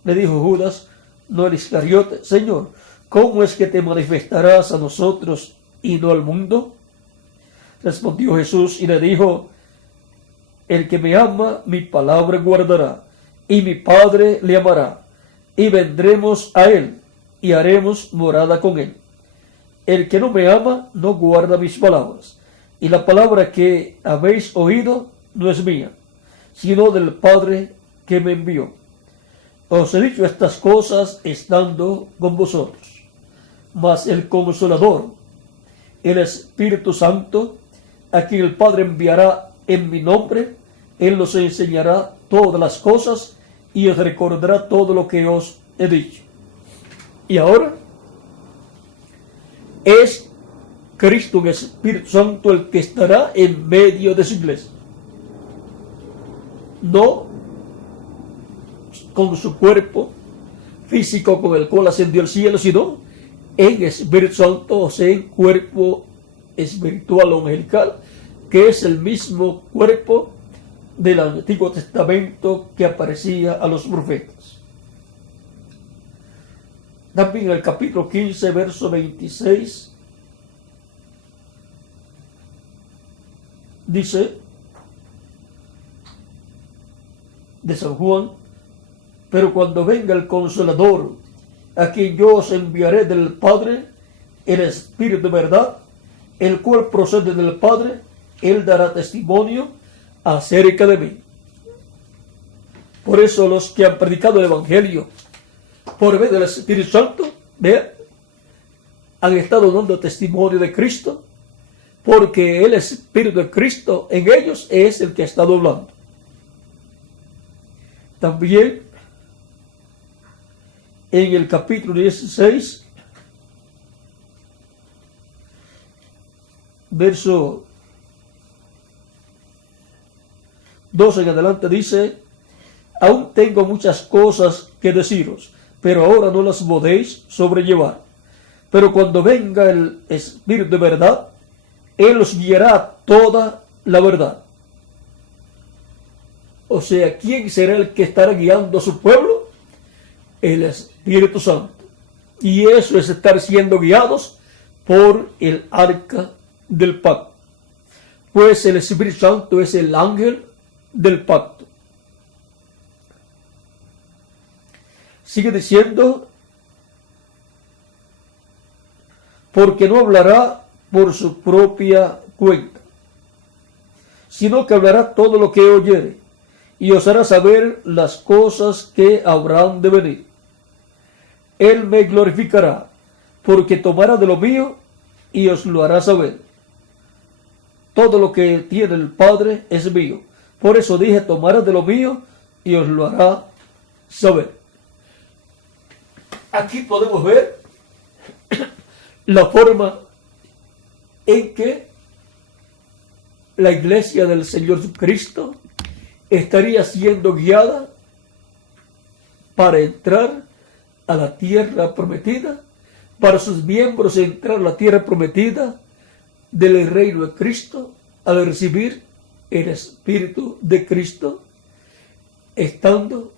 Judas, no el Iscariote: Señor, ¿cómo es que te manifestarás a nosotros y no al mundo? Respondió Jesús y le dijo: el que me ama, mi palabra guardará, y mi Padre le amará, y vendremos a él, y haremos morada con él. El que no me ama, no guarda mis palabras, y la palabra que habéis oído no es mía, sino del Padre que me envió. Os he dicho estas cosas estando con vosotros. Mas el Consolador, el Espíritu Santo, a quien el Padre enviará en mi nombre, Él os enseñará todas las cosas y os recordará todo lo que os he dicho. Y ahora es Cristo, el Espíritu Santo, el que estará en medio de su iglesia. No con su cuerpo físico con el cual ascendió al cielo, sino en Espíritu Santo, o sea, en cuerpo espiritual o angelical, que es el mismo cuerpo del Antiguo Testamento que aparecía a los profetas. También en el capítulo 15, verso 26, dice de San Juan: pero cuando venga el Consolador, a quien yo os enviaré del Padre, el Espíritu de verdad, el cual procede del Padre, Él dará testimonio acerca de mí. Por eso los que han predicado el Evangelio por medio del Espíritu Santo, vean, han estado dando testimonio de Cristo, porque el Espíritu de Cristo en ellos es el que ha estado hablando. También en el capítulo 16, verso 12 en adelante, dice: aún tengo muchas cosas que deciros, pero ahora no las podéis sobrellevar. Pero cuando venga el Espíritu de verdad, Él os guiará a toda la verdad. O sea, ¿quién será el que estará guiando a su pueblo? El Espíritu Santo. Y eso es estar siendo guiados por el arca del pacto. Pues el Espíritu Santo es el ángel del pacto. Sigue diciendo, porque no hablará por su propia cuenta, sino que hablará todo lo que oyere, y os hará saber las cosas que habrán de venir. Él me glorificará, porque tomará de lo mío y os lo hará saber. Todo lo que tiene el Padre es mío. Por eso dije, tomará de lo mío y os lo hará saber. Aquí podemos ver la forma en que la iglesia del Señor Jesucristo estaría siendo guiada para entrar a la tierra prometida, para sus miembros entrar a la tierra prometida del reino de Cristo, al recibir el Espíritu de Cristo, estando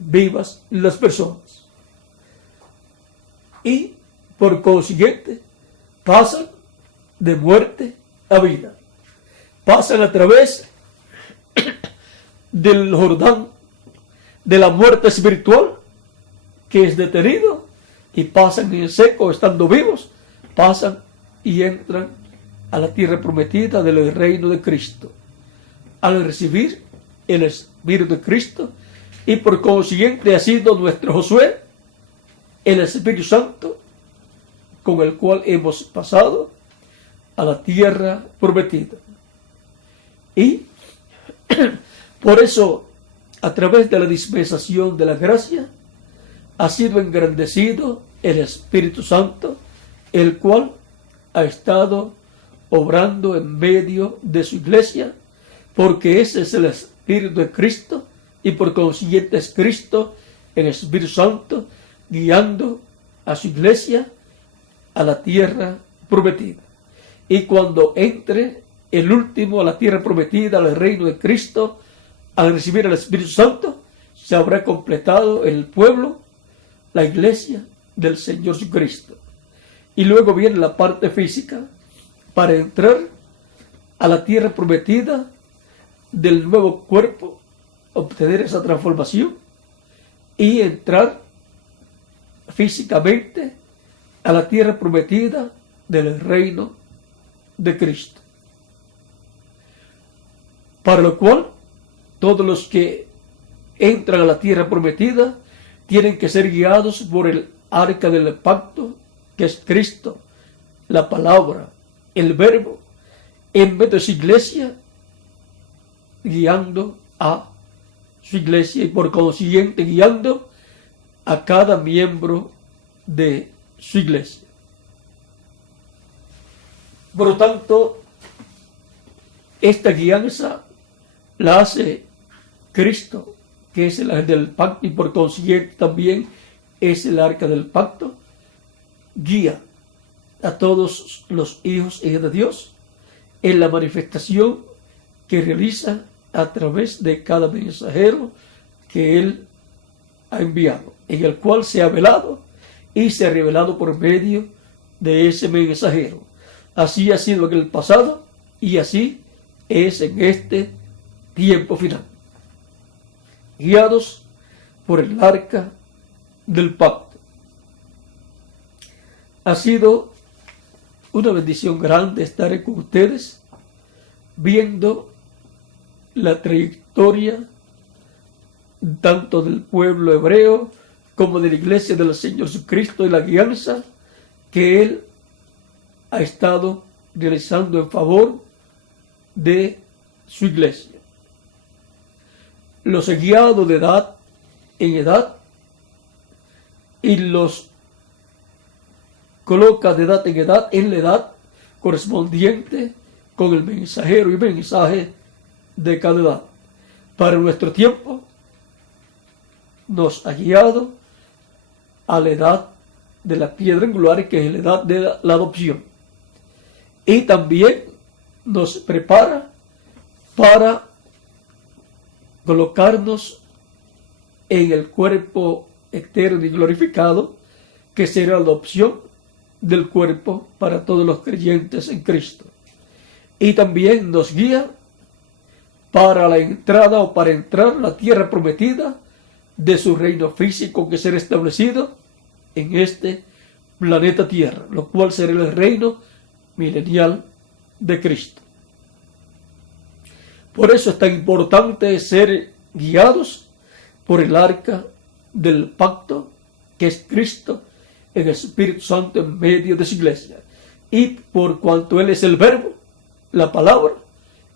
vivas las personas. Y por consiguiente pasan de muerte a vida, pasan a través del Jordán de la muerte espiritual, que es detenido, y pasan en seco estando vivos, pasan y entran a la tierra prometida del reino de Cristo, al recibir el Espíritu de Cristo, y por consiguiente ha sido nuestro Josué, el Espíritu Santo, con el cual hemos pasado a la tierra prometida. Y por eso, a través de la dispensación de la gracia, ha sido engrandecido el Espíritu Santo, el cual ha estado obrando en medio de su iglesia, porque ese es el Espíritu de Cristo, y por consiguiente es Cristo, el Espíritu Santo, guiando a su iglesia a la tierra prometida. Y cuando entre el último a la tierra prometida, al reino de Cristo, al recibir el Espíritu Santo, se habrá completado el pueblo, la iglesia del Señor Jesucristo. Y luego viene la parte física para entrar a la tierra prometida del nuevo cuerpo, obtener esa transformación y entrar físicamente a la tierra prometida del reino de Cristo. Para lo cual, todos los que entran a la tierra prometida tienen que ser guiados por el arca del pacto, que es Cristo, la palabra, el verbo, en vez de su iglesia, guiando a su iglesia y por consiguiente guiando a cada miembro de su iglesia. Por lo tanto, esta guianza la hace Cristo, que es el ángel del pacto, y por consiguiente también es el arca del pacto, guía a todos los hijos y hijas de Dios en la manifestación que realiza a través de cada mensajero que Él ha enviado, en el cual se ha velado y se ha revelado por medio de ese mensajero. Así ha sido en el pasado y así es en este tiempo final. Guiados por el arca del pacto. Ha sido una bendición grande estar con ustedes viendo la trayectoria tanto del pueblo hebreo como de la iglesia del Señor Jesucristo y la guianza que Él ha estado realizando en favor de su iglesia. Los ha guiado de edad en edad y los coloca de edad en edad en la edad correspondiente con el mensajero y mensaje de cada edad. Para nuestro tiempo nos ha guiado a la edad de la piedra angular, que es la edad de la adopción. Y también nos prepara para colocarnos en el cuerpo eterno y glorificado, que será la adopción del cuerpo para todos los creyentes en Cristo. Y también nos guía para la entrada o para entrar a la tierra prometida de su reino físico, que será establecido en este planeta Tierra, lo cual será el reino milenial de Cristo. Por eso es tan importante ser guiados por el arca del pacto, que es Cristo, en el Espíritu Santo en medio de su iglesia. Y por cuanto Él es el verbo, la palabra,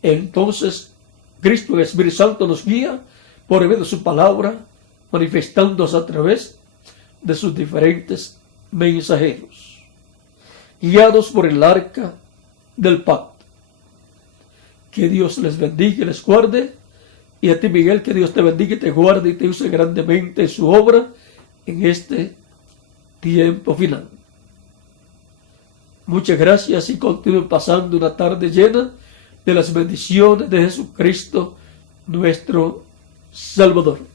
entonces Cristo, el Espíritu Santo, nos guía por medio de su palabra, manifestándose a través de sus diferentes mensajeros, guiados por el arca del pacto. Que Dios les bendiga y les guarde. Y a ti, Miguel, que Dios te bendiga y te guarde y te use grandemente en su obra en este tiempo final. Muchas gracias y continúen pasando una tarde llena de las bendiciones de Jesucristo, nuestro Salvador.